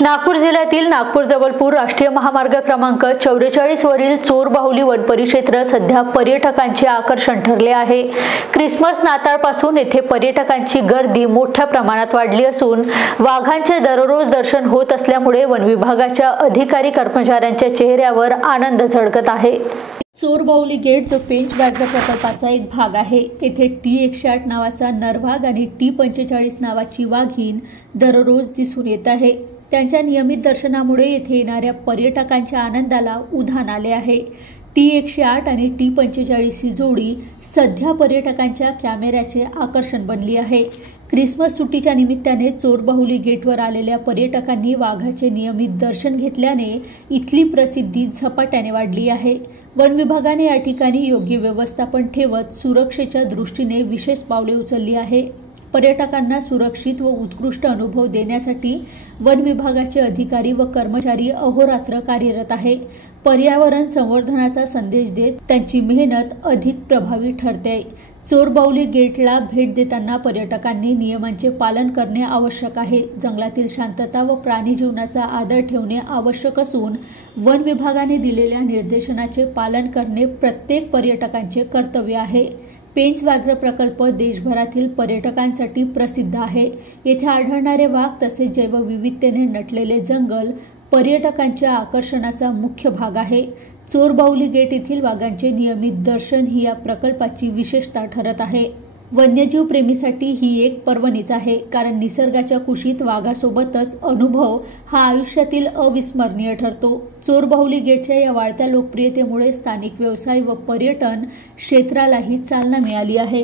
नागपूर जिल्ह्यातील नागपूर जबलपूर राष्ट्रीय महामार्ग क्रमांक 44 वरील चोर बाहुली वन परिक्षेत्र सध्या पर्यटकांचे आकर्षण ठरले आहे। ख्रिसमस नाताळपासून येथे पर्यटकांची गर्दी मोठ्या प्रमाणात वाढली असून वाघांचे दररोज दर्शन होत असल्यामुळे वन विभागाच्या अधिकारी कर्मचाऱ्यांच्या चेहऱ्यावर आनंद झळकत आहे। चोर बाहुली गेट जो पेंच व्याघ्र प्रकल्पाचा एक भाग आहे। येथे T108 नावाचा नरवाघ आणि T45 नावाची वाघीण दररोज दिसून येत आहे। त्यांच्या नियमित दर्शनामुळे येथे येणाऱ्या पर्यटकांच्या आनंदाला उधाण आले आहे। T108 आणि T45 ही जोडी सध्या पर्यटकांच्या कॅमेऱ्याचे आकर्षण बनली आहे। ख्रिसमस सुट्टीच्या निमित्ताने चोर बाहुली गेटवर आलेल्या पर्यटकांनी वाघाचे नियमित दर्शन घेतल्याने इथली प्रसिद्धी झपाट्याने वाढली आहे। वन विभागाने या ठिकाणी योग्य व्यवस्थापन ठेवत सुरक्षेच्या दृष्टीने विशेष पावले उचलली आहे। पर्यटकांना सुरक्षित व उत्कृष्ट अनुभव देण्यासाठी वन विभागाचे अधिकारी व कर्मचारी अहोरात्र कार्यरत आहे। पर्यावरण संवर्धनाचा संदेश देत त्यांची मेहनत अधिक प्रभावी ठरते। चोर बाहुली गेटला भेट देताना पर्यटकांनी नियमांचे पालन करणे आवश्यक आहे। जंगलातील शांतता व प्राणी जीवनाचा आदर ठेवणे आवश्यक असून वन विभागाने दिलेल्या निर्देशनाचे पालन करणे प्रत्येक पर्यटकांचे कर्तव्य आहे। पेंच व्याघ्र प्रकल्प देशभरातील पर्यटकांसाठी प्रसिद्ध आहे। येथे आढळणारे वाघ तसेच जैवविविधतेने नटलेले जंगल पर्यटकांच्या आकर्षणाचा मुख्य भाग आहे। चोर बाहुली गेट येथील वाघांचे नियमित दर्शन ही या प्रकल्पाची विशेषता ठरत आहे। वन्यजीव प्रेमीसाठी ही एक पर्वणीच आहे, कारण निसर्गाच्या कुशीत वाघासोबतच अनुभव हा आयुष्यातील अविस्मरणीय ठरतो। चोर बाहुली गेटच्या या वाढत्या लोकप्रियतेमुळे स्थानिक व्यवसाय व पर्यटन क्षेत्रालाही चालना मिळाली आहे।